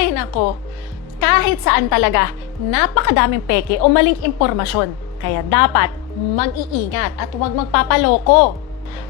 Ay nako, kahit saan talaga, napakadaming peke o maling impormasyon. Kaya dapat mag-iingat at huwag magpapaloko.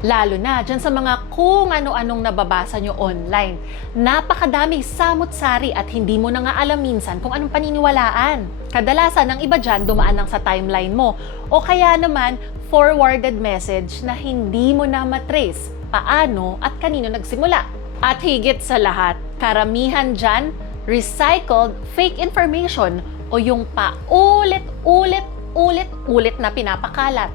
Lalo na dyan sa mga kung ano-anong nababasa nyo online. Napakadami samut-sari at hindi mo na nga alam minsan kung anong paniniwalaan. Kadalasan ang iba dyan dumaan lang sa timeline mo o kaya naman forwarded message na hindi mo na matrace paano at kanino nagsimula. At higit sa lahat, karamihan dyan, recycled fake information o yung paulit-ulit na pinapakalat.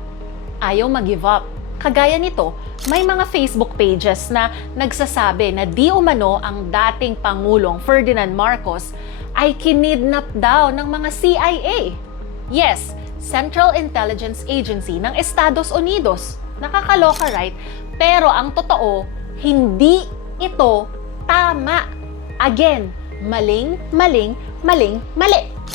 Ayaw mag-give up. Kagaya nito, may mga Facebook pages na nagsasabi na di umano ang dating Pangulong Ferdinand Marcos ay kinidnap daw ng mga CIA. Yes, Central Intelligence Agency ng Estados Unidos. Nakakaloka, right? Pero ang totoo, hindi ito tama. Again, mali.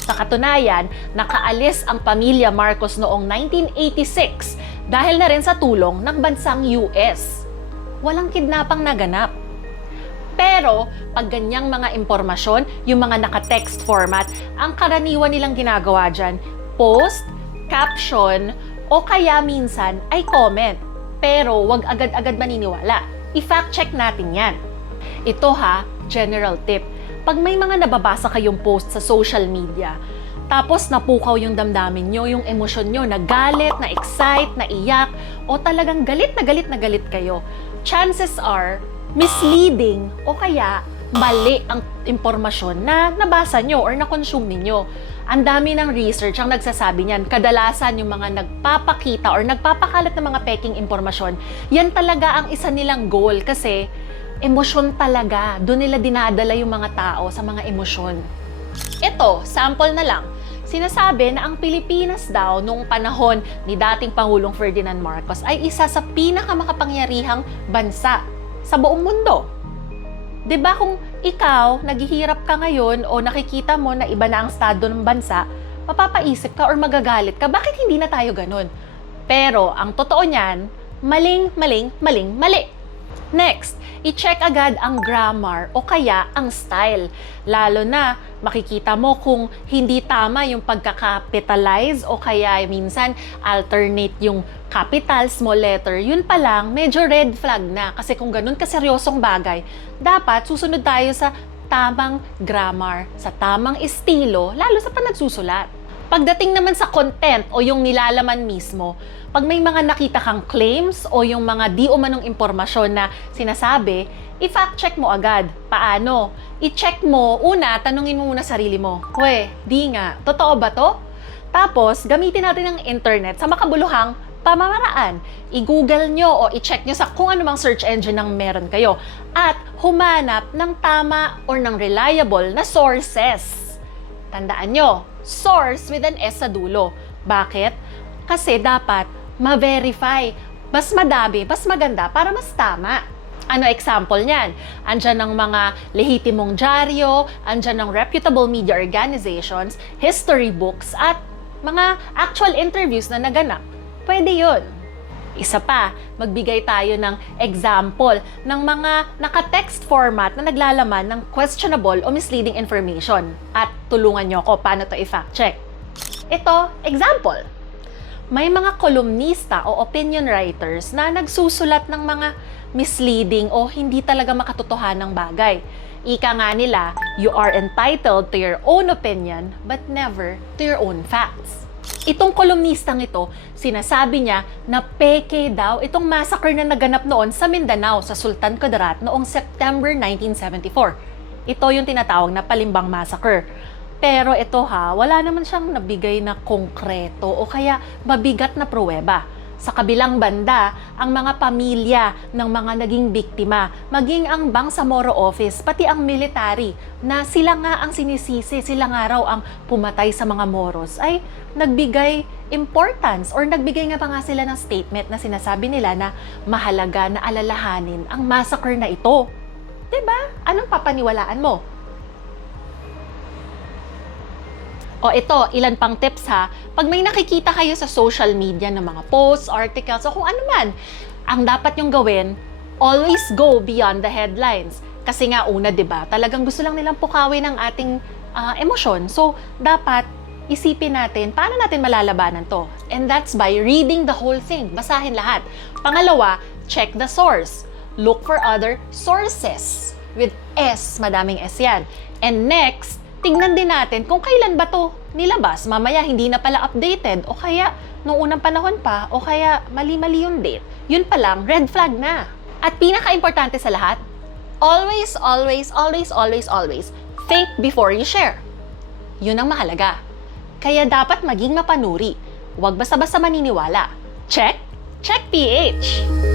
Sa katunayan, nakaalis ang pamilya Marcos noong 1986 dahil na rin sa tulong ng bansang US. Walang kidnapang naganap. Pero, pag ganyang mga impormasyon, yung mga naka-text format, ang karaniwan nilang ginagawa dyan, post, caption, o kaya minsan ay comment. Pero, wag agad-agad maniniwala. I-fact check natin yan. Ito general tip. Pag may mga nababasa kayong post sa social media, tapos napukaw yung damdamin nyo, yung emosyon nyo, na galit, na excite, na iyak, o talagang galit na galit kayo, chances are, misleading o kaya mali ang impormasyon na nabasa nyo or na-consume ninyo. Ang dami ng research ang nagsasabi niyan, kadalasan yung mga nagpapakita or nagpapakalat ng mga peking impormasyon, yan talaga ang isa nilang goal kasi emosyon talaga. Doon nila dinadala yung mga tao sa mga emosyon. Ito, sample na lang. Sinasabi na ang Pilipinas daw noong panahon ni dating Pangulong Ferdinand Marcos ay isa sa pinakamakapangyarihang bansa sa buong mundo. 'Di ba kung ikaw naghihirap ka ngayon o nakikita mo na iba na ang estado ng bansa, mapapaisip ka or magagalit ka, bakit hindi na tayo ganun? Pero ang totoo niyan, mali. Next, i-check agad ang grammar o kaya ang style. Lalo na makikita mo kung hindi tama yung pagka-capitalize o kaya minsan alternate yung capital, small letter. Yun pa lang, medyo red flag na. Kasi kung ganun kaseryosong bagay, dapat susunod tayo sa tamang grammar, sa tamang estilo, lalo sa panagsusulat. Pagdating naman sa content o yung nilalaman mismo, pag may mga nakita kang claims o yung mga di umanong impormasyon na sinasabi, i-fact check mo agad. Paano? I-check mo, una, tanungin mo muna sarili mo. Di nga, totoo ba to? Tapos, gamitin natin ang internet sa makabuluhang pamamaraan. I-google nyo o i-check nyo sa kung anumang search engine ang meron kayo. At humanap ng tama or ng reliable na sources. Tandaan nyo, source with an S sa dulo. Bakit? Kasi dapat ma-verify. Mas madami, mas maganda para mas tama. Ano example niyan? Andyan ang mga lehitimong dyaryo, andyan ang reputable media organizations, history books, at mga actual interviews na naganap. Pwede yun. Isa pa, magbigay tayo ng example ng mga naka-text format na naglalaman ng questionable o misleading information. At tulungan nyo ako paano to i-fact check. Ito, example. May mga kolumnista o opinion writers na nagsusulat ng mga misleading o hindi talaga makatotohanang bagay. Ika nga nila, you are entitled to your own opinion but never to your own facts. Itong kolumnistang ito, sinasabi niya na peke daw itong massacre na naganap noon sa Mindanao sa Sultan Kudarat noong September 1974. Ito yung tinatawag na Palimbang Massacre. Pero ito wala naman siyang nabigay na konkreto o kaya mabigat na pruweba. Sa kabilang banda, ang mga pamilya ng mga naging biktima, maging ang Bangsamoro Office, pati ang military, na sila nga ang sinisisi, sila nga raw ang pumatay sa mga Moros, ay nagbigay importance or nagbigay nga pa nga sila ng statement na sinasabi nila na mahalaga na alalahanin ang massacre na ito. 'Di ba? Anong papaniwalaan mo? O ito, ilan pang tips pag may nakikita kayo sa social media ng mga posts, articles, o kung ano man, ang dapat nyong gawin, always go beyond the headlines. Kasi nga una, 'di ba? Talagang gusto lang nilang pukawin ang ating emosyon. So, dapat isipin natin paano natin malalabanan 'to. And that's by reading the whole thing. Basahin lahat. Pangalawa, check the source. Look for other sources. With S, madaming S 'yan. And next, tignan din natin kung kailan ba 'to nilabas. Mamaya hindi na pala updated o kaya nung unang panahon pa o kaya mali-mali yung date. Yun pa lang, red flag na. At pinaka-importante sa lahat, always, always, always, always, always, think before you share. Yun ang mahalaga. Kaya dapat maging mapanuri. Huwag basta-basta maniniwala. Check? Check PH!